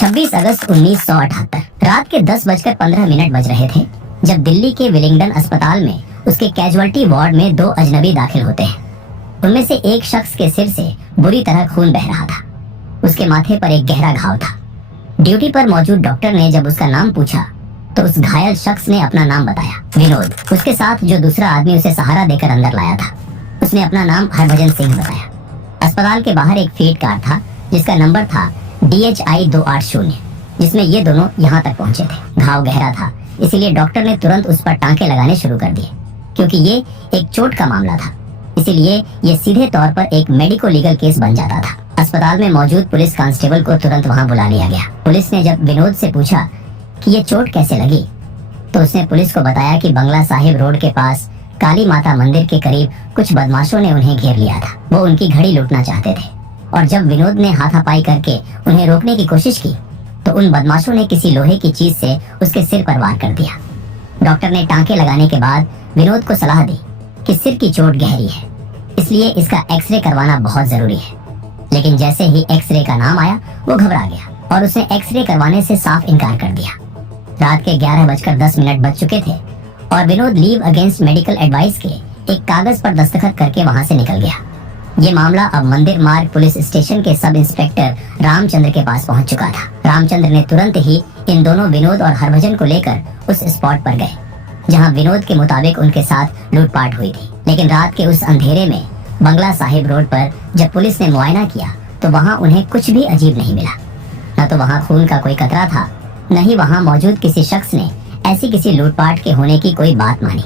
26 अगस्त 1978 रात के 10:15 बज रहे थे जब दिल्ली के विलिंगडन अस्पताल में उसके कैजुअल्टी वार्ड में दो अजनबी दाखिल होते हैं। उनमें से एक शख्स के सिर से बुरी तरह खून बह रहा था। उसके माथे पर एक गहरा घाव था। ड्यूटी पर मौजूद डॉक्टर ने जब उसका नाम पूछा तो उस घायल शख्स ने अपना नाम बताया, विनोद। उसके साथ जो दूसरा आदमी उसे सहारा देकर अंदर लाया था, उसने अपना नाम हरभजन सिंह बताया। अस्पताल के बाहर एक फील्ड कार था जिसका नंबर था DHI 280, जिसमें ये दोनों यहाँ तक पहुंचे थे। घाव गहरा था, इसीलिए डॉक्टर ने तुरंत उस पर टांके लगाने शुरू कर दिए। क्योंकि ये एक चोट का मामला था, इसीलिए ये सीधे तौर पर एक मेडिको लीगल केस बन जाता था। अस्पताल में मौजूद पुलिस कांस्टेबल को तुरंत वहाँ बुला लिया गया। पुलिस ने जब विनोद से पूछा कि ये चोट कैसे लगी, तो उसने पुलिस को बताया कि बंगला साहिब रोड के पास काली माता मंदिर के करीब कुछ बदमाशों ने उन्हें घेर लिया था। वो उनकी घड़ी लूटना चाहते थे और जब विनोद ने हाथापाई करके उन्हें रोकने की कोशिश की तो उन बदमाशों ने किसी लोहे की चीज से उसके सिर पर वार कर दिया। डॉक्टर ने टांके लगाने के बाद विनोद को सलाह दी कि सिर की चोट गहरी है, इसलिए इसका एक्सरे करवाना बहुत जरूरी है। लेकिन जैसे ही एक्सरे का नाम आया वो घबरा गया और उसने एक्सरे करवाने से साफ इनकार कर दिया। रात के 11:10 बज चुके थे और Vinod leave against medical advice के एक कागज पर दस्तखत करके वहां से निकल गया। ये मामला अब मंदिर मार्ग पुलिस स्टेशन के सब इंस्पेक्टर रामचंद्र के पास पहुंच चुका था। रामचंद्र ने तुरंत ही इन दोनों विनोद और हरभजन को लेकर उस स्पॉट पर गए जहां विनोद के मुताबिक उनके साथ लूटपाट हुई थी। लेकिन रात के उस अंधेरे में बंगला साहिब रोड पर जब पुलिस ने मुआयना किया तो वहां उन्हें कुछ भी अजीब नहीं मिला। न तो वहां खून का कोई कतरा था, न ही वहां मौजूद किसी शख्स ने ऐसी किसी लूटपाट के होने की कोई बात मानी।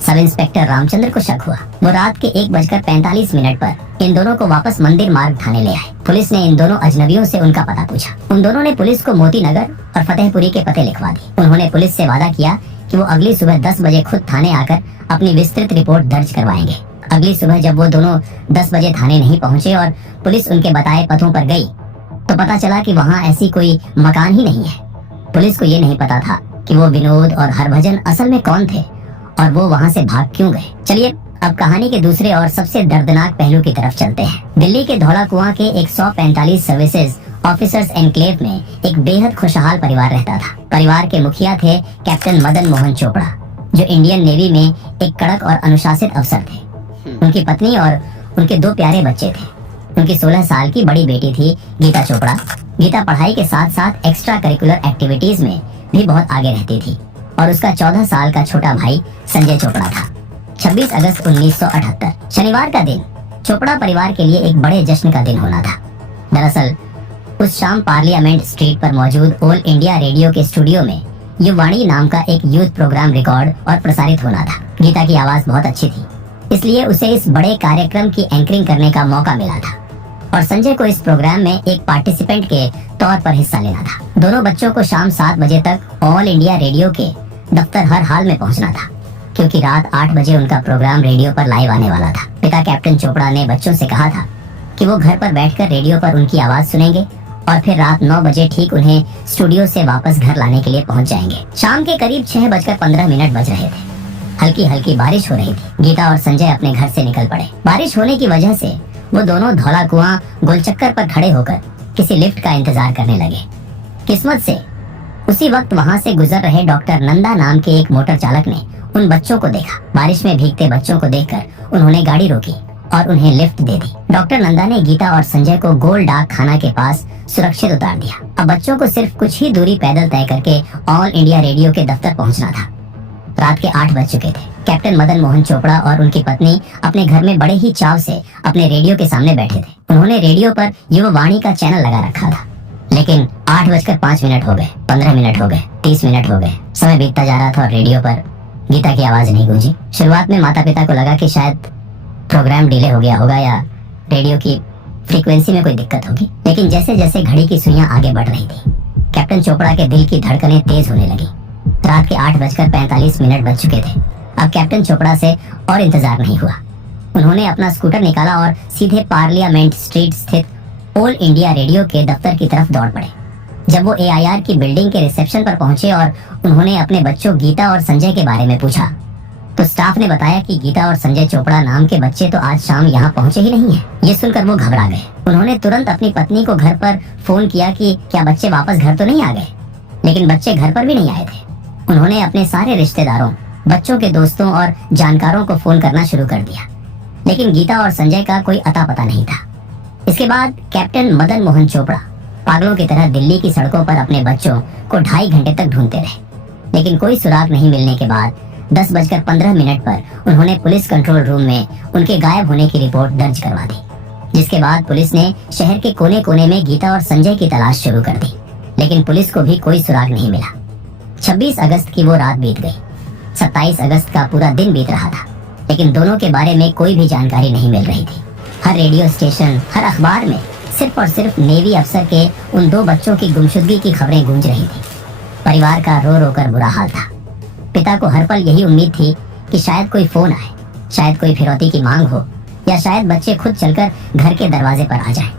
सब इंस्पेक्टर रामचंद्र को शक हुआ। वो रात के 1:45 पर इन दोनों को वापस मंदिर मार्ग थाने ले आए। पुलिस ने इन दोनों अजनबियों से उनका पता पूछा। उन दोनों ने पुलिस को मोती नगर और फतेहपुरी के पते लिखवा दिए। उन्होंने पुलिस से वादा किया कि वो अगली सुबह 10 बजे खुद थाने आकर अपनी विस्तृत रिपोर्ट दर्ज करवाएंगे। अगली सुबह जब वो दोनों 10 बजे थाने नहीं पहुंचे और पुलिस उनके बताए पथों पर गई तो पता चला कि वहाँ ऐसी कोई मकान ही नहीं है। पुलिस को ये नहीं पता था कि वो विनोद और हरभजन असल में कौन थे और वो वहाँ से भाग क्यों गए। चलिए अब कहानी के दूसरे और सबसे दर्दनाक पहलू की तरफ चलते हैं। दिल्ली के धौला कुआं के 145 सर्विसेज ऑफिसर्स एनक्लेव में एक बेहद खुशहाल परिवार रहता था। परिवार के मुखिया थे कैप्टन मदन मोहन चोपड़ा, जो इंडियन नेवी में एक कड़क और अनुशासित अफसर थे। उनकी पत्नी और उनके 2 प्यारे बच्चे थे। उनकी 16 साल की बड़ी बेटी थी गीता चोपड़ा। गीता पढ़ाई के साथ साथ एक्स्ट्रा करिकुलर एक्टिविटीज में भी बहुत आगे रहती थी और उसका 14 साल का छोटा भाई संजय चोपड़ा था। 26 अगस्त 1978 शनिवार का दिन चोपड़ा परिवार के लिए एक बड़े जश्न का दिन होना था। दरअसल उस शाम पार्लियामेंट स्ट्रीट पर मौजूद ऑल इंडिया रेडियो के स्टूडियो में युवाणी नाम का एक यूथ प्रोग्राम रिकॉर्ड और प्रसारित होना था। गीता की आवाज बहुत अच्छी थी, इसलिए उसे इस बड़े कार्यक्रम की एंकरिंग करने का मौका मिला था और संजय को इस प्रोग्राम में एक पार्टिसिपेंट के तौर पर हिस्सा लेना था। दोनों बच्चों को शाम 7 बजे तक ऑल इंडिया रेडियो के दफ्तर हर हाल में पहुंचना था, क्योंकि रात 8 बजे उनका प्रोग्राम रेडियो पर लाइव आने वाला था। पिता कैप्टन चोपड़ा ने बच्चों से कहा था कि वो घर पर बैठकर रेडियो पर उनकी आवाज सुनेंगे और फिर रात 9 बजे ठीक उन्हें स्टूडियो से वापस घर लाने के लिए पहुंच जाएंगे। शाम के करीब 6:15 बज रहे थे। हल्की हल्की बारिश हो रही थी। गीता और संजय अपने घर से निकल पड़े। बारिश होने की वजह से वो दोनों धौला कुआं गोलचक्कर पर खड़े होकर किसी लिफ्ट का इंतजार करने लगे। किस्मत से उसी वक्त वहां से गुजर रहे डॉक्टर नंदा नाम के एक मोटर चालक ने उन बच्चों को देखा। बारिश में भीगते बच्चों को देखकर उन्होंने गाड़ी रोकी और उन्हें लिफ्ट दे दी। डॉक्टर नंदा ने गीता और संजय को गोल डाक खाना के पास सुरक्षित उतार दिया। अब बच्चों को सिर्फ कुछ ही दूरी पैदल तय करके ऑल इंडिया रेडियो के दफ्तर पहुंचना था। रात के 8 बज चुके थे। कैप्टन मदन मोहन चोपड़ा और उनकी पत्नी अपने घर में बड़े ही चाव से अपने रेडियो के सामने बैठे थे। उन्होंने रेडियो पर युवावाणी का चैनल लगा रखा था। लेकिन 8:05 हो गए, 15 मिनट हो गए, 30 मिनट हो गए। समय बीतता जा रहा था और रेडियो पर गीता की आवाज नहीं गूंजी। शुरुआत में माता पिता को लगा कि शायद प्रोग्राम डिले हो गया होगा या रेडियो की फ्रीक्वेंसी में कोई दिक्कत होगी। लेकिन जैसे जैसे घड़ी की सुइयां आगे बढ़ रही थी, कैप्टन चोपड़ा के दिल की धड़कनें तेज होने लगी। रात के 8:45 बज चुके थे। अब कैप्टन चोपड़ा से और इंतजार नहीं हुआ। उन्होंने अपना स्कूटर निकाला और सीधे पार्लियामेंट स्ट्रीट स्थित ऑल इंडिया रेडियो के दफ्तर की तरफ दौड़ पड़े। जब वो AIR की बिल्डिंग के रिसेप्शन पर पहुंचे और उन्होंने अपने बच्चों गीता और संजय के बारे में पूछा तो स्टाफ ने बताया कि गीता और संजय चोपड़ा नाम के बच्चे तो आज शाम यहाँ पहुँचे ही नहीं है। ये सुनकर वो घबरा गए। उन्होंने तुरंत अपनी पत्नी को घर पर फोन किया कि क्या बच्चे वापस घर तो नहीं आ गए, लेकिन बच्चे घर पर भी नहीं आए थे। उन्होंने अपने सारे रिश्तेदारों, बच्चों के दोस्तों और जानकारों को फोन करना शुरू कर दिया, लेकिन गीता और संजय का कोई अता पता नहीं था। इसके बाद कैप्टन मदन मोहन चोपड़ा पागलों की तरह दिल्ली की सड़कों पर अपने बच्चों को 2.5 घंटे तक ढूंढते रहे, लेकिन कोई सुराग नहीं मिलने के बाद 10:15 पर उन्होंने पुलिस कंट्रोल रूम में उनके गायब होने की रिपोर्ट दर्ज करवा दी, जिसके बाद पुलिस ने शहर के कोने कोने में गीता और संजय की तलाश शुरू कर दी, लेकिन पुलिस को भी कोई सुराग नहीं मिला। 26 अगस्त की वो रात बीत गई। 27 अगस्त का पूरा दिन बीत रहा था, लेकिन दोनों के बारे में कोई भी जानकारी नहीं मिल रही थी। हर रेडियो स्टेशन, हर अखबार में सिर्फ और सिर्फ नेवी अफसर के उन 2 बच्चों की गुमशुदगी की खबरें गूंज रही थी। परिवार का रो रो कर बुरा हाल था। पिता को हर पल यही उम्मीद थी कि शायद कोई फोन आए, शायद कोई फिरौती की मांग हो, या शायद बच्चे खुद चलकर घर के दरवाजे पर आ जाएं।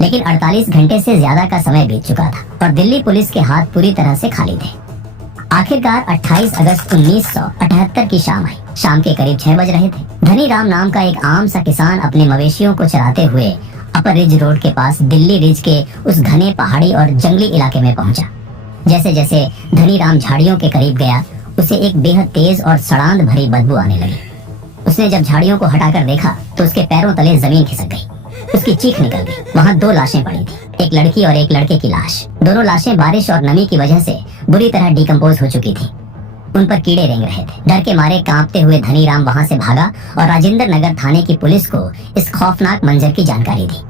लेकिन 48 घंटे से ज्यादा का समय बीत चुका था और दिल्ली पुलिस के हाथ पूरी तरह से खाली थे। आखिरकार 28 अगस्त 1978 की शाम आई। शाम के करीब 6 बज रहे थे। धनी राम नाम का एक आम सा किसान अपने मवेशियों को चराते हुए अपर रिज रोड के पास दिल्ली रिज के उस घने पहाड़ी और जंगली इलाके में पहुंचा। जैसे जैसे धनी राम झाड़ियों के करीब गया, उसे एक बेहद तेज और सड़ांध भरी बदबू आने लगी। उसने जब झाड़ियों को हटाकर देखा तो उसके पैरों तले जमीन खिसक गई। उसकी चीख निकल गई। वहाँ 2 लाशें पड़ी थी, एक लड़की और एक लड़के की लाश। दोनों लाशें बारिश और नमी की वजह से बुरी तरह डिकम्पोज हो चुकी थी। उन पर कीड़े रेंग रहे थे। डर के मारे कांपते हुए धनीराम वहाँ से भागा और राजेंद्र नगर थाने की पुलिस को इस खौफनाक मंजर की जानकारी दी।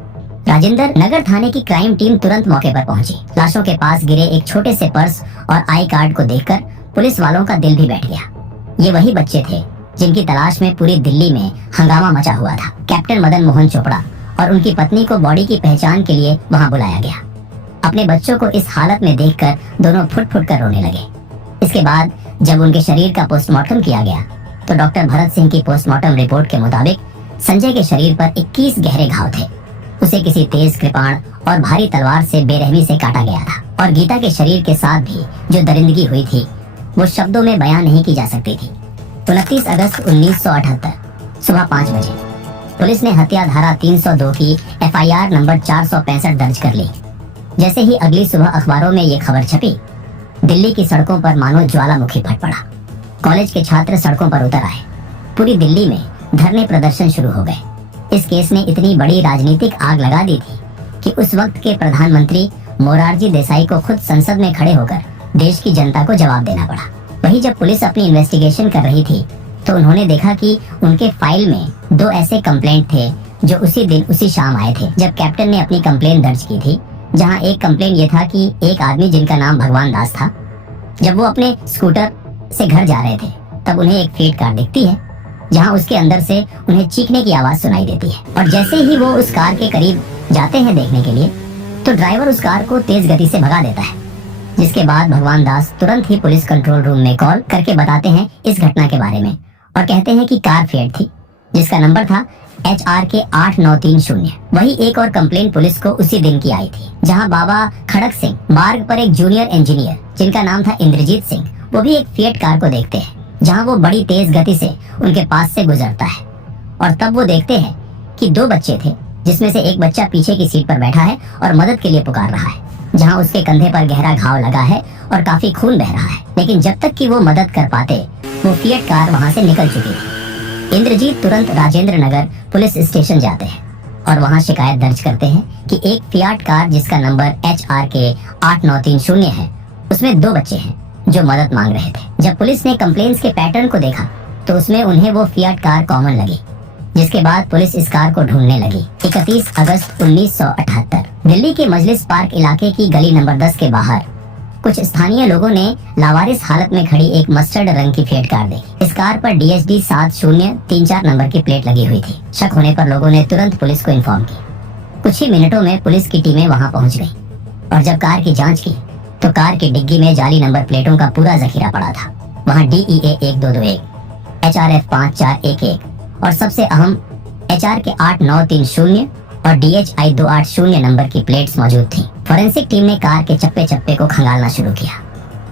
राजेंद्र नगर थाने की क्राइम टीम तुरंत मौके पर पहुंची। लाशों के पास गिरे एक छोटे से पर्स और आई कार्ड को देखकर पुलिस वालों का दिल भी बैठ गया। ये वही बच्चे थे जिनकी तलाश में पूरी दिल्ली में हंगामा मचा हुआ था। कैप्टन मदन मोहन चोपड़ा और उनकी पत्नी को बॉडी की पहचान के लिए वहां बुलाया गया। अपने बच्चों को इस हालत में देखकर दोनों फुट फुट कर रोने लगे। इसके बाद जब उनके शरीर का पोस्टमार्टम किया गया तो डॉक्टर भरत सिंह की पोस्टमार्टम रिपोर्ट के मुताबिक संजय के शरीर पर 21 गहरे घाव थे। उसे किसी तेज कृपाण और भारी तलवार से बेरहमी से काटा गया था और गीता के शरीर के साथ भी जो दरिंदगी हुई थी वो शब्दों में बयां नहीं की जा सकती थी। 29 अगस्त 1978 सुबह 5 बजे पुलिस ने हत्या धारा 302 की FIR नंबर 465 दर्ज कर ली। जैसे ही अगली सुबह अखबारों में ये खबर छपी, दिल्ली की सड़कों पर मानो ज्वालामुखी फट पड़ा। कॉलेज के छात्र सड़कों पर उतर आए। पूरी दिल्ली में धरने प्रदर्शन शुरू हो गए। इस केस ने इतनी बड़ी राजनीतिक आग लगा दी थी कि उस वक्त के प्रधानमंत्री मोरारजी देसाई को खुद संसद में खड़े होकर देश की जनता को जवाब देना पड़ा। वहीं जब पुलिस अपनी इन्वेस्टिगेशन कर रही थी तो उन्होंने देखा कि उनके फाइल में 2 ऐसे कंप्लेंट थे जो उसी दिन उसी शाम आए थे जब कैप्टन ने अपनी कंप्लेंट दर्ज की थी। जहां एक कंप्लेंट ये था कि एक आदमी जिनका नाम भगवान दास था, जब वो अपने स्कूटर से घर जा रहे थे तब उन्हें एक फीट कार दिखती है जहां उसके अंदर से उन्हें चीखने की आवाज सुनाई देती है और जैसे ही वो उस कार के करीब जाते हैं देखने के लिए तो ड्राइवर उस कार को तेज गति से भगा देता है। जिसके बाद भगवान दास तुरंत ही पुलिस कंट्रोल रूम में कॉल करके बताते हैं इस घटना के बारे में और कहते हैं कि कार फिएट थी जिसका नंबर था HRK 8930। वही एक और कंप्लेंट पुलिस को उसी दिन की आई थी जहां बाबा खड़क सिंह मार्ग पर एक जूनियर इंजीनियर जिनका नाम था इंद्रजीत सिंह, वो भी एक फिएट कार को देखते हैं जहां वो बड़ी तेज गति से उनके पास से गुजरता है और तब वो देखते हैं कि 2 बच्चे थे जिसमें से एक बच्चा पीछे की सीट पर बैठा है और मदद के लिए पुकार रहा है, जहां उसके कंधे पर गहरा घाव लगा है और काफी खून बह रहा है। लेकिन जब तक कि वो मदद कर पाते वो फिएट कार वहां से निकल चुकी थी। इंद्रजीत तुरंत राजेंद्र नगर पुलिस स्टेशन जाते हैं और वहां शिकायत दर्ज करते हैं कि एक फिएट कार जिसका नंबर HRK 8930 है उसमें 2 बच्चे हैं जो मदद मांग रहे थे। जब पुलिस ने कंप्लेंट्स के पैटर्न को देखा तो उसमें उन्हें वो फिएट कार कॉमन लगी, जिसके बाद पुलिस इस कार को ढूंढने लगी। 31 अगस्त 1978 दिल्ली के मजलिस पार्क इलाके की गली नंबर 10 के बाहर कुछ स्थानीय लोगों ने लावारिस हालत में खड़ी एक मस्टर्ड रंग की फिएट कार देखी। इस कार पर DHD 7034 नंबर की प्लेट लगी हुई थी। शक होने पर लोगों ने तुरंत पुलिस को इन्फॉर्म की। कुछ ही मिनटों में पुलिस की टीमें वहां पहुंच गई और जब कार की जांच की तो कार की डिग्गी में जाली नंबर प्लेटों का पूरा जखीरा पड़ा था। वहाँ DEA 1221, HRF 5411 और सबसे अहम HRK 8930 और DHI 280 नंबर की प्लेट्स मौजूद थीं। फोरेंसिक टीम ने कार के चप्पे चप्पे को खंगालना शुरू किया।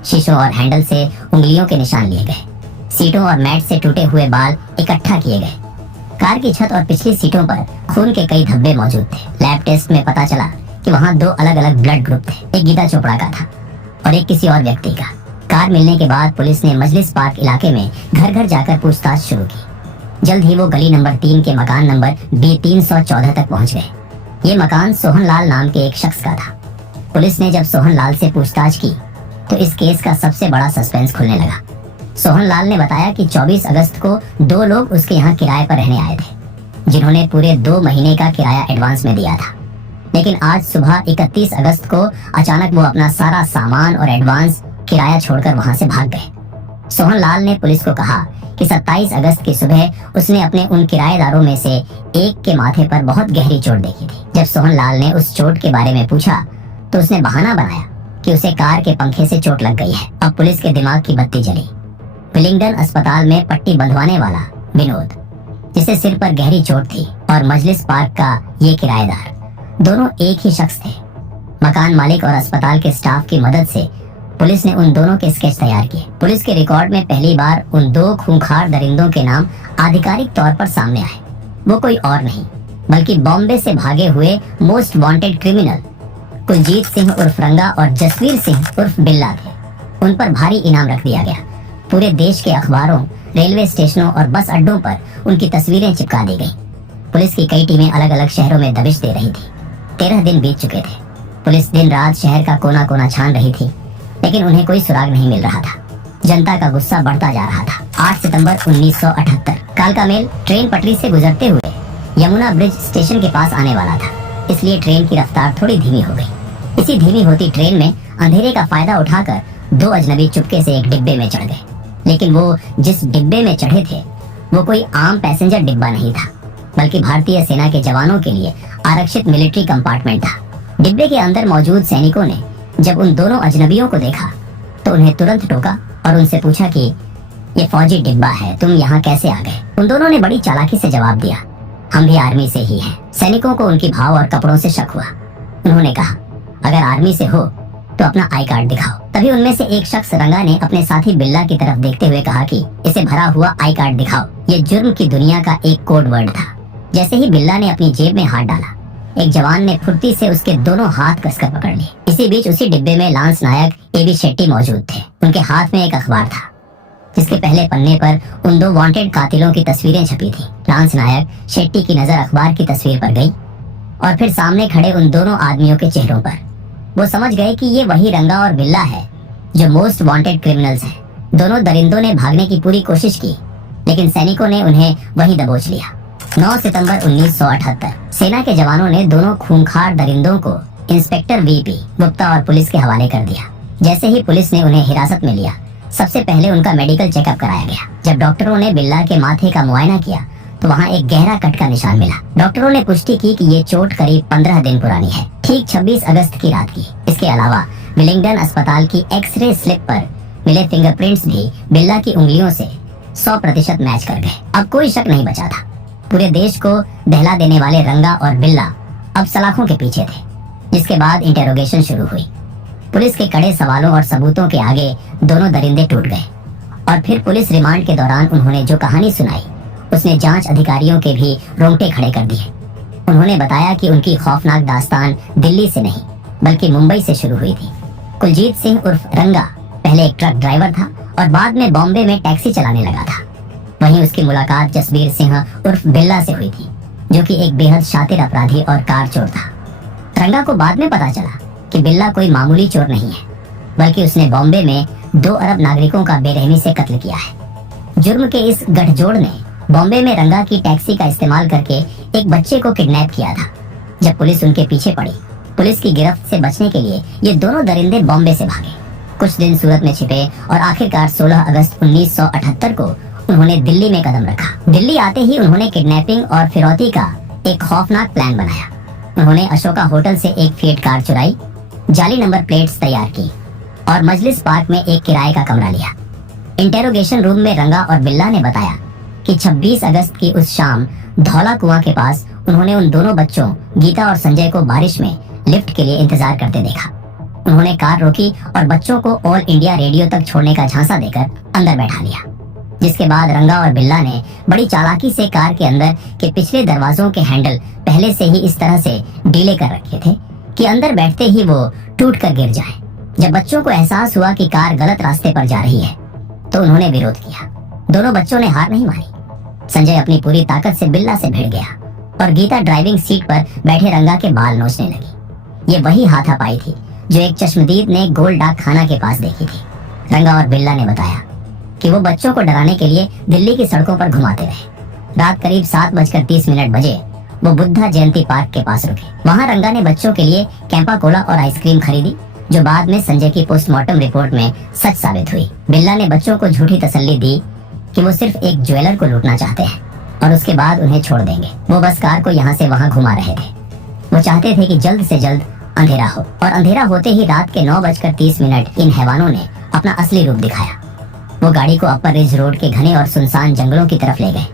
शीशों और हैंडल से उंगलियों के निशान लिए गए। सीटों और मैट से टूटे हुए बाल इकट्ठा किए गए। कार की छत और पिछली सीटों पर खून के कई धब्बे मौजूद थे। लैब टेस्ट में पता चला कि वहाँ 2 अलग अलग ब्लड ग्रुप थे, एक गीता चोपड़ा का था और एक किसी और व्यक्ति का। कार मिलने के बाद पुलिस ने मजलिस पार्क इलाके में घर घर जाकर पूछताछ शुरू की। जल्द ही वो गली नंबर 3 के मकान नंबर B314 तक पहुंच गए। ये मकान सोहन लाल नाम के एक शख्स का था। पुलिस ने जब सोहन लाल से पूछताछ की तो इस केस का सबसे बड़ा सस्पेंस खुलने लगा। सोहन लाल ने बताया कि 24 अगस्त को 2 लोग उसके यहाँ किराए पर रहने आए थे, जिन्होंने पूरे 2 महीने का किराया एडवांस में दिया था। लेकिन आज सुबह 31 अगस्त को अचानक वो अपना सारा सामान और एडवांस किराया छोड़कर वहां से भाग गए। सोहन लाल ने पुलिस को कहा कि 27 अगस्त की सुबह उसने अपने उन किराएदारों में से एक के माथे पर बहुत गहरी चोट देखी थी। जब सोहन लाल ने उस चोट के बारे में पूछा तो उसने बहाना बनाया कि उसे कार के पंखे से चोट लग गई है। अब पुलिस के दिमाग की बत्ती जली। विलिंगडन अस्पताल में पट्टी बंधवाने वाला विनोद, जिसे सिर पर गहरी चोट थी, और मजलिस पार्क का ये किराएदार, दोनों एक ही शख्स थे। मकान मालिक और अस्पताल के स्टाफ की मदद से पुलिस ने उन दोनों के स्केच तैयार किए। पुलिस के रिकॉर्ड में पहली बार उन 2 खूंखार दरिंदों के नाम आधिकारिक तौर पर सामने आए। वो कोई और नहीं बल्कि बॉम्बे से भागे हुए most wanted criminal Kuljeet Singh उर्फ रंगा और जसवीर सिंह उर्फ बिल्ला थे। उन पर भारी इनाम रख दिया गया। पूरे देश के अखबारों, रेलवे स्टेशनों और बस अड्डों पर उनकी तस्वीरें चिपका दी गई। पुलिस की कई टीमें अलग अलग शहरों में दबिश दे रही थी। 13 दिन बीत चुके थे। पुलिस दिन रात शहर का कोना कोना छान रही थी, लेकिन उन्हें कोई सुराग नहीं मिल रहा था। जनता का गुस्सा बढ़ता जा रहा था। 8 सितंबर 1978 कालका मेल ट्रेन पटरी से गुजरते हुए यमुना ब्रिज स्टेशन के पास आने वाला था, इसलिए ट्रेन की रफ्तार थोड़ी धीमी हो गई। इसी धीमी होती ट्रेन में अंधेरे का फायदा उठाकर 2 अजनबी चुपके से एक डिब्बे में चढ़ गए। लेकिन वो जिस डिब्बे में चढ़े थे वो कोई आम पैसेंजर डिब्बा नहीं था, बल्कि भारतीय सेना के जवानों के लिए आरक्षित मिलिट्री कंपार्टमेंट था। डिब्बे के अंदर मौजूद सैनिकों ने जब उन दोनों अजनबियों को देखा तो उन्हें तुरंत टोका और उनसे पूछा कि ये फौजी डिब्बा है, तुम यहाँ कैसे आ गए? उन दोनों ने बड़ी चालाकी से जवाब दिया, हम भी आर्मी से ही हैं। सैनिकों को उनकी भाव और कपड़ों से शक हुआ। उन्होंने कहा, अगर आर्मी से हो तो अपना आई कार्ड दिखाओ। तभी उनमें से एक शख्स रंगा ने अपने साथी बिल्ला की तरफ देखते हुए कहा कि इसे भरा हुआ आई कार्ड दिखाओ। ये जुर्म की दुनिया का एक कोड वर्ड था। जैसे ही बिल्ला ने अपनी जेब में हाथ डाला, एक जवान ने फुर्ती से उसके दोनों हाथ कसकर पकड़ लिए। इसी बीच उसी डिब्बे में लांस नायक एबी शेट्टी मौजूद थे। उनके हाथ में एक अखबार था जिसके पहले पन्ने पर उन 2 वांटेड कातिलों की तस्वीरें छपी थी। लांस नायक शेट्टी की नजर अखबार की तस्वीर पर गई और फिर सामने खड़े उन दोनों आदमियों के चेहरों पर। वो समझ गए कि ये वही रंगा और बिल्ला है जो मोस्ट वांटेड क्रिमिनल्स हैं। दोनों दरिंदों ने भागने की पूरी कोशिश की, लेकिन सैनिकों ने उन्हें वहीं दबोच लिया। 9 सितंबर 1978 सेना के जवानों ने दोनों खूंखार दरिंदों को इंस्पेक्टर वीपी गुप्ता और पुलिस के हवाले कर दिया। जैसे ही पुलिस ने उन्हें हिरासत में लिया, सबसे पहले उनका मेडिकल चेकअप कराया गया। जब डॉक्टरों ने बिल्ला के माथे का मुआयना किया तो वहाँ एक गहरा कट का निशान मिला। डॉक्टरों ने पुष्टि की कि ये चोट करीब 15 दिन पुरानी है, ठीक 26 अगस्त की रात की। इसके अलावा विलिंगडन अस्पताल की एक्सरे स्लिप पर मिले फिंगरप्रिंट्स भी बिल्ला की उंगलियों से 100% मैच कर गए। अब कोई शक नहीं बचा था। पूरे देश को दहला देने वाले रंगा और बिल्ला अब सलाखों के पीछे थे, जिसके बाद इंटेरोगेशन शुरू हुई। पुलिस के कड़े सवालों और सबूतों के आगे दोनों दरिंदे टूट गए और फिर पुलिस रिमांड के दौरान उन्होंने जो कहानी सुनाई उसने जांच अधिकारियों के भी रोंगटे खड़े कर दिए। उन्होंने बताया कि उनकी खौफनाक दास्तान दिल्ली से नहीं बल्कि मुंबई से शुरू हुई थी। कुलजीत सिंह उर्फ रंगा पहले एक ट्रक ड्राइवर था और बाद में बॉम्बे में टैक्सी चलाने लगा था। वहीं उसकी मुलाकात जसबीर सिंह उर्फ बिल्ला से हुई थी, जो कि एक बेहद शातिर अपराधी और कार चोर था। रंगा को बाद में पता चला कि बिल्ला कोई मामूली चोर नहीं है, बल्कि उसने बॉम्बे में 2 अरब नागरिकों का बेरहमी से कत्ल किया है। जुर्म के इस गठजोड़ ने बॉम्बे में रंगा की टैक्सी का इस्तेमाल करके एक बच्चे को किडनैप किया था। जब पुलिस उनके पीछे पड़ी, पुलिस की गिरफ्त से बचने के लिए ये दोनों दरिंदे बॉम्बे से भागे। कुछ दिन सूरत में छिपे और आखिरकार 16 अगस्त 1978 को उन्होंने दिल्ली में कदम रखा। दिल्ली आते ही उन्होंने किडनैपिंग और फिरौती का एक खौफनाक प्लान बनाया। उन्होंने अशोका होटल से एक फिएट कार चुराई, जाली नंबर प्लेट्स तैयार की और मजलिस पार्क में एक किराए का कमरा लिया। इंटेरोगेशन रूम में रंगा और बिल्ला ने बताया कि 26 अगस्त की उस शाम धौला कुआं के पास उन्होंने उन दोनों बच्चों गीता और संजय को बारिश में लिफ्ट के लिए इंतजार करते देखा। उन्होंने कार रोकी और बच्चों को ऑल इंडिया रेडियो तक छोड़ने का झांसा देकर अंदर बैठा लिया। जिसके बाद रंगा और बिल्ला ने बड़ी चालाकी से कार के अंदर के पिछले दरवाजों के हैंडल पहले से ही इस तरह से ढीले कर रखे थे कि अंदर बैठते ही वो टूट कर गिर जाए। जब बच्चों को एहसास हुआ कि कार गलत रास्ते पर जा रही है तो उन्होंने विरोध किया। दोनों बच्चों ने हार नहीं मानी। संजय अपनी पूरी ताकत से बिल्ला से भिड़ गया और गीता ड्राइविंग सीट पर बैठे रंगा के बाल नोचने लगी। ये वही हाथापाई थी जो एक चश्मदीद ने गोल डाक खाना के पास देखी थी। रंगा और बिल्ला ने बताया कि वो बच्चों को डराने के लिए दिल्ली की सड़कों पर घुमाते रहे। रात करीब 7:30 बजे वो बुद्धा जयंती पार्क के पास रुके। वहाँ रंगा ने बच्चों के लिए कैंपा कोला और आइसक्रीम खरीदी, जो बाद में संजय की पोस्टमार्टम रिपोर्ट में सच साबित हुई। बिल्ला ने बच्चों को झूठी तसल्ली दी कि वो सिर्फ एक ज्वेलर को लूटना चाहते हैं और उसके बाद उन्हें छोड़ देंगे। वो बस कार को यहाँ से वहाँ घुमा रहे थे। वो चाहते थे कि जल्द से जल्द अंधेरा हो, और अंधेरा होते ही रात के 9:30 इन हैवानों ने अपना असली रूप दिखाया। वो गाड़ी को अपर रिज रोड के घने और सुनसान जंगलों की तरफ ले गए।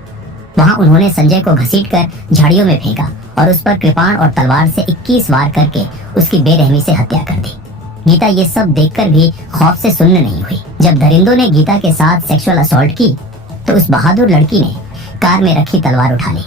वहाँ उन्होंने संजय को घसीटकर झाड़ियों में फेंका और उस पर कृपाण और तलवार से 21 वार करके उसकी बेरहमी से हत्या कर दी। गीता ये सब देखकर भी खौफ से सुन्न नहीं हुई। जब दरिंदों ने गीता के साथ सेक्सुअल असॉल्ट की तो उस बहादुर लड़की ने कार में रखी तलवार उठा ली।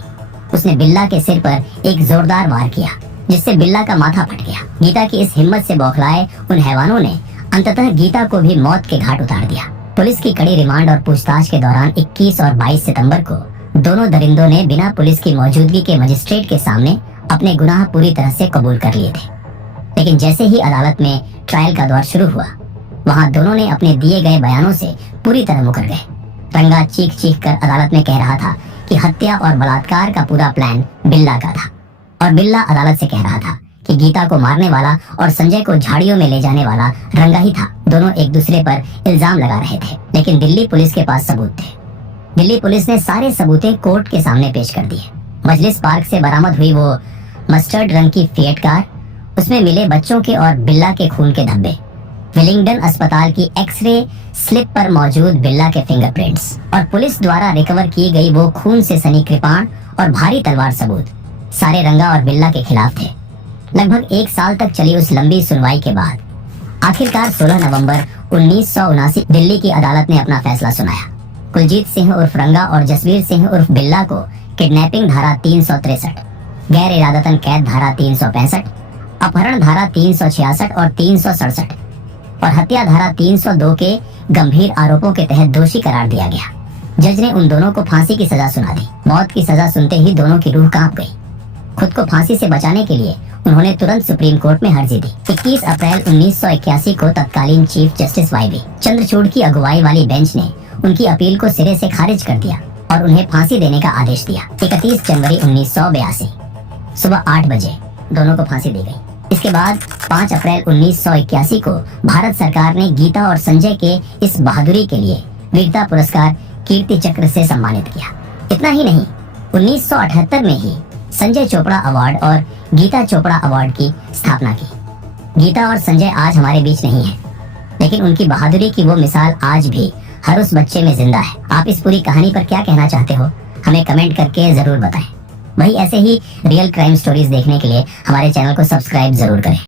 उसने बिल्ला के सिर पर एक जोरदार वार किया जिससे बिल्ला का माथा फट गया। गीता की इस हिम्मत से बौखलाए उन हैवानों ने अंततः गीता को भी मौत के घाट उतार दिया। पुलिस की कड़ी रिमांड और पूछताछ के दौरान 21 और 22 सितंबर को दोनों दरिंदों ने बिना पुलिस की मौजूदगी के मजिस्ट्रेट के सामने अपने गुनाह पूरी तरह से कबूल कर लिए थे। लेकिन जैसे ही अदालत में ट्रायल का दौर शुरू हुआ, वहाँ दोनों ने अपने दिए गए बयानों से पूरी तरह मुकर गए। रंगा चीख चीख कर अदालत में कह रहा था कि हत्या और बलात्कार का पूरा प्लान बिल्ला का था, और बिल्ला अदालत से कह रहा था कि गीता को मारने वाला और संजय को झाड़ियों में ले जाने वाला रंगा ही था। दोनों एक दूसरे पर इल्जाम लगा रहे थे, लेकिन दिल्ली पुलिस के पास सबूत थे। दिल्ली पुलिस ने सारे सबूतें कोर्ट के सामने पेश कर दिए। मजलिस पार्क से बरामद हुई वो मस्टर्ड रंग की फिएट कार, उसमें मिले बच्चों के और बिल्ला के खून के धब्बे, विलिंगडन अस्पताल की एक्सरे स्लिप पर मौजूद बिल्ला के फिंगरप्रिंट्स और पुलिस द्वारा रिकवर की गई वो खून से सनी कृपाण और भारी तलवार सबूत सारे रंगा और बिल्ला के खिलाफ थे। लगभग 1 साल तक चली उस लंबी सुनवाई के बाद आखिरकार 16 नवंबर 1979 दिल्ली की अदालत ने अपना फैसला सुनाया। कुलजीत सिंह उर्फ रंगा और जसवीर सिंह उर्फ बिल्ला को किडनैपिंग धारा 363, गैर इरादतन कैद धारा 365, अपहरण धारा 366 और 367 और हत्या धारा 302 के गंभीर आरोपों के तहत दोषी करार दिया गया। जज ने उन दोनों को फांसी की सजा सुना दी। मौत की सजा सुनते ही दोनों की रूह कांप गई। खुद को फांसी से बचाने के लिए उन्होंने तुरंत सुप्रीम कोर्ट में अर्जी दी। 21 अप्रैल 1981 को तत्कालीन चीफ जस्टिस वाई चंद्रचूड़ की अगुवाई वाली बेंच ने उनकी अपील को सिरे से खारिज कर दिया और उन्हें फांसी देने का आदेश दिया। 31 जनवरी 1982 सुबह 8 बजे दोनों को फांसी दी गई। इसके बाद 5 अप्रैल 1981 को भारत सरकार ने गीता और संजय के इस बहादुरी के लिए वीरता पुरस्कार कीर्ति चक्र से सम्मानित किया। इतना ही नहीं, 1978 में ही संजय चोपड़ा अवार्ड और गीता चोपड़ा अवार्ड की स्थापना की। गीता और संजय आज हमारे बीच नहीं है, लेकिन उनकी बहादुरी की वो मिसाल आज भी हर उस बच्चे में जिंदा है। आप इस पूरी कहानी पर क्या कहना चाहते हो, हमें कमेंट करके जरूर बताएं। वही ऐसे ही रियल क्राइम स्टोरीज देखने के लिए हमारे चैनल को सब्सक्राइब जरूर करें।